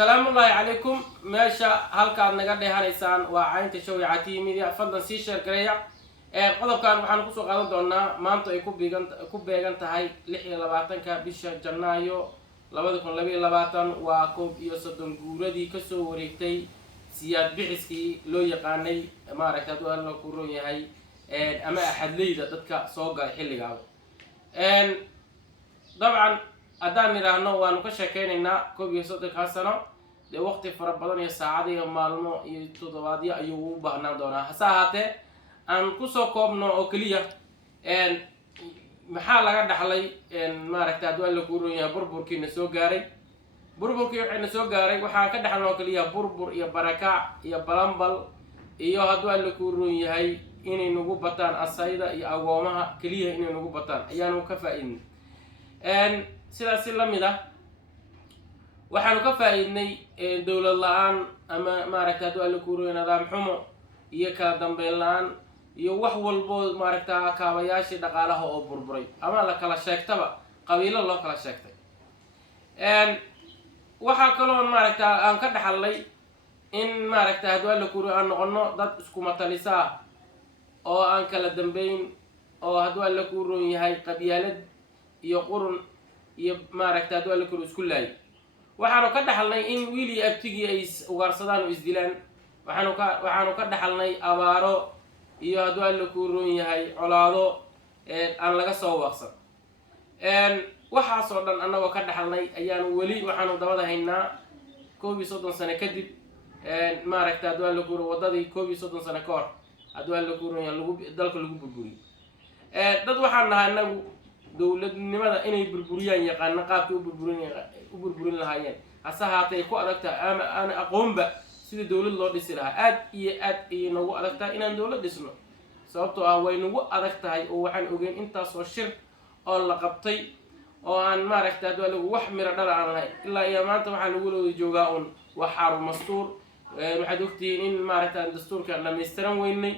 السلام الله عليكم ماشا halka naga dheehanaysaan waa caynta shawicati media fadlan si share gareeya qodobkan waxaan ku soo qaadan doonaa maanta ay ku beegan tahay 26ka bisha Janaayo 2022 waa koob iyo 30 guuradii ka soo wareegtay siyaad bixiskii loo yaqaanay maaragtay dad la ku roon yahay ama axadleyda dadka soo galay xilligaas dabcan haddaan niraahno waanu ka sheekeynaynaa koob iyo 30 sano de waqti fara badan iyo saacado iyo maalmo iyo toddobaadyo ayuu u baahnaan doonaa hase ahaatee aan ku soo koobno oo kaliya maxaa laga dhaxlay maaragtay haddii la ku roon yahay burburkiina soo gaaray burburkii waxayna soo gaaray waxaa ka dhaxlan oo kaliya burbur iyo barakac iyo balambal iyo haddii la ku roon yahay inay nagu bataan asayda iyo agoomaha kaliya inay nagu bataan ayaanu ka faa'iidnay sidaas la mid ah waxaanu ka faa'iidnay dawlad la'aan ama maaragtay haddii la ku roon nidaam xumo iyo kala dambeyn la'aan iyo wax walbo maaragtay kaabayaashii dhaqaalaha oo burburay ama la kala sheegtaba qabiilo loo kala sheegtay waxa kaloo maaragtay aan ka dhaxalay in maaragtay haddii la ku roon aan noqono dad isku matalisa oo aan kala dambeyn oo haddii la ku roon yahay qabyaalad iyo qurun iyo maaragtay haddii la ku roon isku laay waxaanu ka dhaxalnay in wiil iyo abtigii ay ugaarsadaan oo isdilaan waxaanu ka dhaxalnay abaaro iyo haddii la ku roon yahay colaado aan laga soo waaqsan waxaas oo dhan annagoo ka dhaxalnay ayaanu weli waxaanu dabada haynaa 30 sano kadib maaragtay haddii la ku roon wadadii 30 sano ka hor haddii la ku roon yahay dalka lagu burburiyo dad waxaan nahay anagu dawladnimada inay burburiyaan yaqaan qaabkii u burburin lahaayeen hase ahaatee ku adagta ama aan aqoonba sida dawlad loo dhisi lahaa aad iyo aad ay nagu adagtaa inaan dawlad dhisno sababtoo ah way nagu adag tahay oo waxaan ogeyn intaas oo shir oo la qabtay oo aan maaragtay lagu wax miro dhal aan lahayn ilaa iyo maanta waxaan lagu leeyahay joogaa un wax xaru mastuur waxaad ogtihiin in maaragtay dastuurka dhameystiran weynay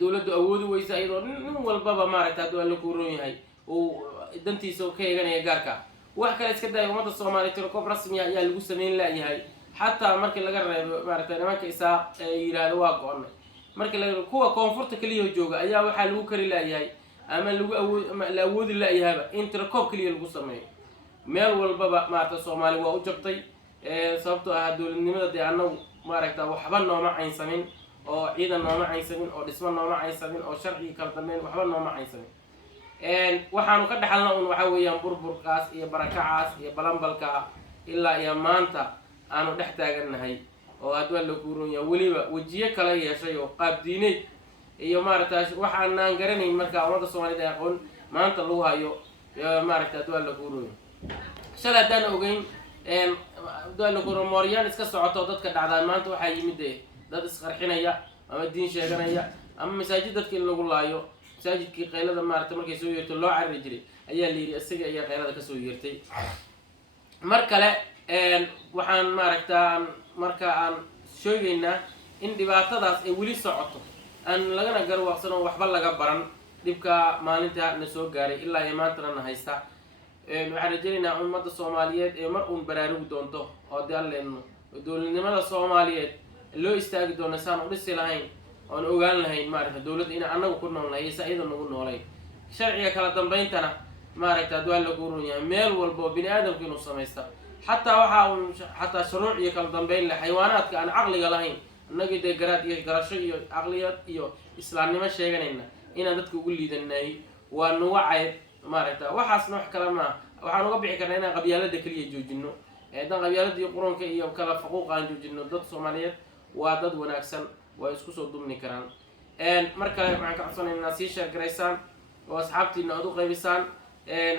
dawladdu awoodi weysa iyadoo nin walbaba maaragtay la ku roon yahay oo dantiisa ka eeganaya gaarka wax kale iska day ummadda Soomaaliyeed telekob rasmi ah ayaa lagu sameyn laayahay xataa markii laga reebo maaragtay nimanka isaa yiraahdo waa go'an markii laga kuwa koonfurta kaliya jooga ayaa waxa lagu kari laayahay ama la awoodi laayahay in telekob kaliya lagu sameeyo meel walbaba maaragtay Soomaali waa u jabtay sababtoo ah dawladnimada deegaanadu maaragtay waxba nooma caynsamin oo ciidan nooma caynsamin oo dhismo nooma caynsamin oo sharci kala dambeyn waxba nooma caynsamin waxaanu ka dhaxalnaa un waxa weeyaan burburkaas iyo barakacaas iyo balambalka ilaa iyo maanta aanu dhex taagannahay oo haddii la ku roon yahay weliba wajiye kala yeeshay oo qaab diineed iyo maaragtay waxaan aan garanayn marka ummadda Soomaaliyeed aqoon maanta lagu hayo maaragtay haddii la ku roon shalay hadaan ogeyn haddii la ku roon Mooryaan iska socoto dadka dhacday maanta waxa yimid dad isqarxinaya ama diin sheeganaya ama masaajid dadka in lagu laayo masaajidkii qaylada maaragtay markay soo yeerto loo carri jiray ayaa la yiri isaga ayaa qaylada ka soo yeertay mar kale waxaan maaragtay marka aan sheegaynaa in dhibaatadaas ay weli socoto aan lagana garwaaqsano waxba laga baran dibka maalinta na soo gaaray ilaa iyo maanta na haysta waxaan rajaynaynaa ummadda Soomaaliyeed ee mar uun baraarugu doonto oo daalleeno dawladnimada Soomaaliyeed loo istaagi doono saan u dhisi lahayn oon ogaan lahayn maaragtay dawladda in anagu ku noolnahay saayida nagu noolay sharciga kala dambayntana maaragtay haddii la ku roon yahay meel walba bini aadamku inuu sameeysta xataa shuruuc iyo kala dambeyn la xayawaanaadka aan aqliga lahayn annaga de garaad iyo garasho iyo aqliyad iyo islaamnimo sheeganayna inaan dadka ugu liidanay waa nuwacay maaragtay waxaasna wax kala ma waxaan uga bixi karnaa inaan qabyaalada kaliya joojino dan qabyaalada iyo quranka iyo kala faquuq aan joojino dad Soomaaliyeed waa dad wanaagsan waa isku soo dumni karaan markale waxaan ka codsanaynaa si share gareysaan oo asxaabtiina aad u qaybisaan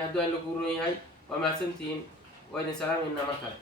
haddii la ku roon yahay waa mahadsantihiin waa idin salaamayna markale